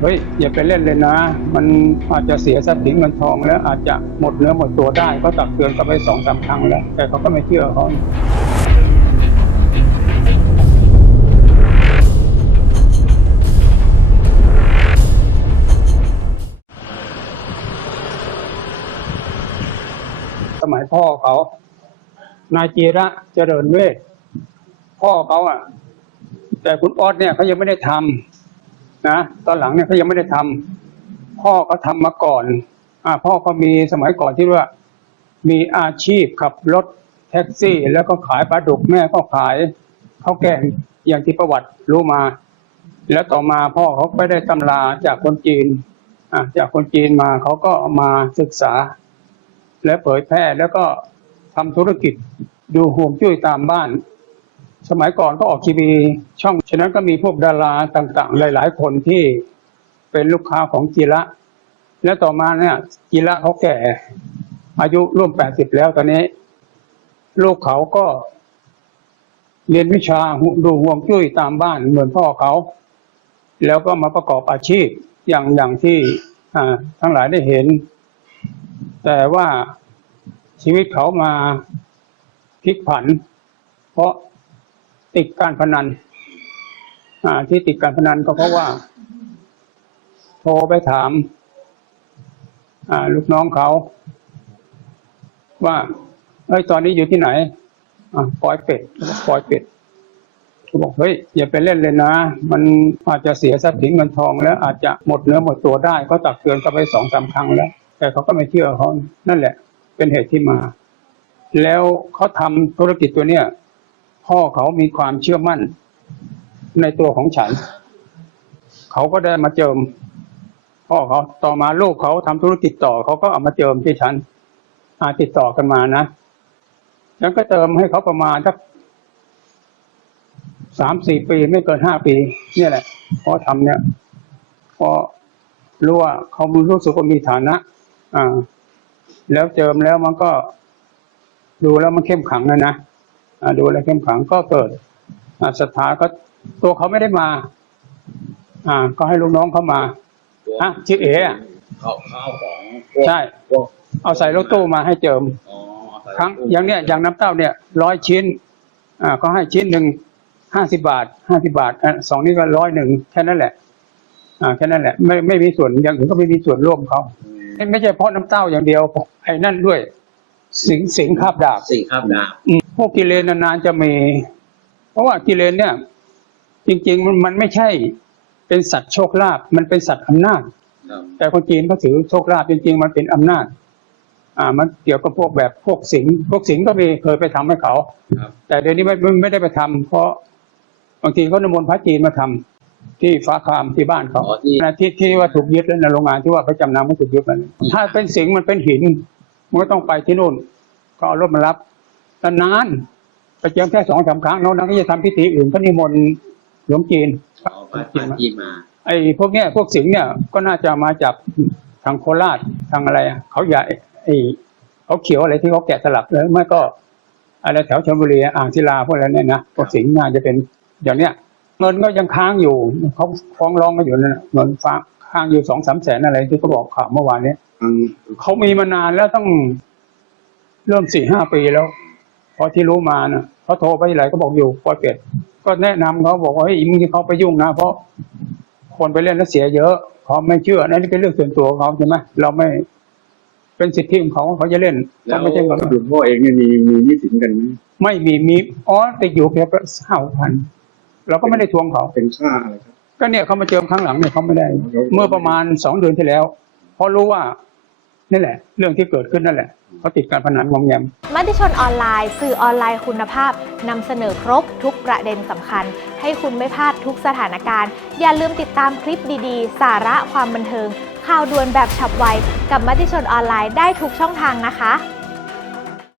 เฮ้ยอย่าไปเล่นเลยนะ มันอาจจะเสียทรัพย์สินเงินทองแล้วอาจจะหมดเนื้อหมดตัวได้ก็ตักเตือนกันไปสองสามครั้งแล้ว แต่เขาก็ไม่เชื่อเขาสมัยพ่อเขา นายจีระเจริญเวทพ่อเขาอะ แต่คุณออสเนี่ยเขายังไม่ได้ทำ นะตอนหลังเนี่ยเขายังไม่ได้ทำพ่อเขาทำมาก่อนอ่าพ่อเขามีสมัยก่อนที่ว่า มีอาชีพขับรถแท็กซี่ แล้วก็ขายปลาดุกแม่ก็ขายข้าวแกงอย่างที่ประวัติรู้มา แล้วต่อมาพ่อเขาไปได้ตำราจากคนจีนอ่าจากคนจีนมาเขาก็มาศึกษา และเผยแพร่แล้วก็ทำธุรกิจดูห่วงจุ้ยตามบ้าน สมัยก่อนก็ออกทีวีช่องฉะนั้นก็มีพวกดาราต่างๆ หลายๆ คนที่เป็นลูกค้าของจีระแล้วต่อมาเนี่ยจีระเขาแก่ อายุร่วมแปดสิบแล้วตอนนี้ ลูกเขาก็เรียนวิชาดูห่วงจุ้ยตามบ้านเหมือนพ่อเขา แล้วก็มาประกอบอาชีพอย่างอย่างที่ทั้งหลายได้เห็น แต่ว่าชีวิตเขามาพลิกผัน เพราะ ติดการพนัน อ่า ที่ติดการพนันก็เพราะว่า โทรไปถาม อ่า ลูกน้องเขาว่าเฮ้ยตอนนี้อยู่ที่ไหนอ่าปล่อยเป็ดปล่อยเป็ดเขาบอกเฮ้ยอย่าไปเล่นเลยนะ มันอาจจะเสียทรัพย์สินเงินทองแล้ว อาจจะหมดเนื้อหมดตัวได้ ก็ตักเตือนกันไปสองสามครั้งแล้ว แต่เขาก็ไม่เชื่อเขานั่นแหละ เป็นเหตุที่มา แล้วเขาทำธุรกิจตัวเนี้ย พ่อเขามีความเชื่อมั่น ในตัวของฉัน เขาก็ได้มาเจิม พ่อเขาต่อมาลูกเขาทำธุรกิจต่อเขาก็เอามาเจิมที่ฉันอาติดต่อกันมานะฉันก็เติมให้เขาประมาณสักสามสี่ปีไม่เกินห้าปี เนี่ยแหละพอทำเนี่ยพอรู้ว่าเขารู้สึกว่ามีฐานะ อ่า แล้วเจิมแล้วมันก็ ดูแล้วมันเข้มขังนะนะ ดูแล้วเข้มขังก็เกิดอ่าศรัทธาก็ตัวเขาไม่ได้มา อ่า ก็ให้ลูกน้องเขามาอะชื่อเอ๋อะเขาเขาเอาของพวกใช่พวกเอาใส่รถตู้มาให้เจิมอ๋อเอาใส่ครั้งอย่างเนี้ยอย่างน้ำเต้าเนี่ยร้อยชิ้น อ่าก็ให้ชิ้นหนึ่งห้าสิบาทห้าสิบาทอะสองนี่ก็ร้อยหนึ่งแค่นั้นแหละ อ่าแค่นั้นแหละ ไม่ไม่มีส่วนอย่างอื่นก็ไม่มีส่วนร่วมเขาอืมไม่ไม่ใช่เพราะน้ำเต้าอย่างเดียวไอ้นั่นด้วย สิงสิงคาบดาบสี่ข้ามดาบอืมพวกกิเลนนานๆจะมี เพราะว่ากิเลนเนี่ย จริง ๆ มันมันไม่ใช่ เป็นสัตว์โชคลาภมันเป็นสัตว์อำนาจ ครับแต่คนจีนเขาถือโชคลาภจริงๆ มันเป็นอำนาจ อ่า มันเกี่ยวกับพวกแบบพวกสิงห์พวกสิงห์ก็มีเคยไปทำให้เขา ครับแต่เดี๋ยวนี้ไม่ไม่ไม่ได้ไปทำเพราะบางทีเขานำมนต์พระจีนมาทำที่ฟ้าคามที่บ้านเขาอ๋อที่ นะที่ที่ว่าถูกยึดแล้วในโรงงานที่ว่าเขาจำนำเขาถูกยึดแล้วถ้าเป็นสิงห์มันเป็นหิน มันก็ต้องไปที่นู่น ก็เอารถมารับแต่นานไปเจอแค่สองสามครั้งนอกนั้นก็จะทำพิธีอื่นก็นิมนต์หลวงจีนเอาไปผ่านจีนมา ไอ้พวกเนี้ยพวกสิงห์เนี่ยก็น่าจะมาจากทางโคราชทางอะไรอะเขาใหญ่ไอ้เขาเขียวอะไรที่เขาแกะสลักแล้วไม่ก็อะไรแถวชลบุรีอ่างศิลาพวกนั้นเนี่ยนะพวกสิงห์น่าจะเป็นอย่างเนี้ยเงินก็ยังค้างอยู่เขาฟ้องร้องกันอยู่นั่นน่ะเงินฟ้า ค้างอยู่สองสามแสนอะไรที่เขาบอกข่าวเมื่อวานเนี้ยอืมเขามีมานานแล้วต้องเริ่มสี่ห้าปีแล้ว พอที่รู้มานะเขาโทรไปที่ไหนก็บอกอยู่ปอยเป็ดก็แนะนำเขาบอกว่าเฮ้ยมึงที่เขาไปยุ่งนะเพราะคนไปเล่นแล้วเสียเยอะเขาไม่เชื่อนั่นนี่เป็นเรื่องส่วนตัวของเขาใช่ไหมเราไม่เป็นสิทธิของเขาเขาจะเล่นแล้เขาวไม่ใช่ของหลวงพ่อเองเนี่ยมีมีหนี้สินกันไหมไม่มีมีอ๋อติดอยู่แค่ห้าพันเราก็ไม่ได้ทวงเขาเป็นค่าอะไรครับ ก็เนี่ยเขามาเจิมครั้งหลังเนี่ยเขาไม่ได้ เมื่อประมาณสองเดือนที่แล้วเพราะรู้ว่านี่แหละ เรื่องที่เกิดขึ้นนั่นแหละเขาติดการพนันงอมแงมมติชนออนไลน์สื่อออนไลน์คุณภาพนำเสนอครบทุกประเด็นสำคัญ ให้คุณไม่พลาดทุกสถานการณ์ อย่าลืมติดตามคลิปดีๆ สาระความบันเทิง ข่าวด่วนแบบฉับไว กับมติชนออนไลน์ได้ทุกช่องทางนะคะ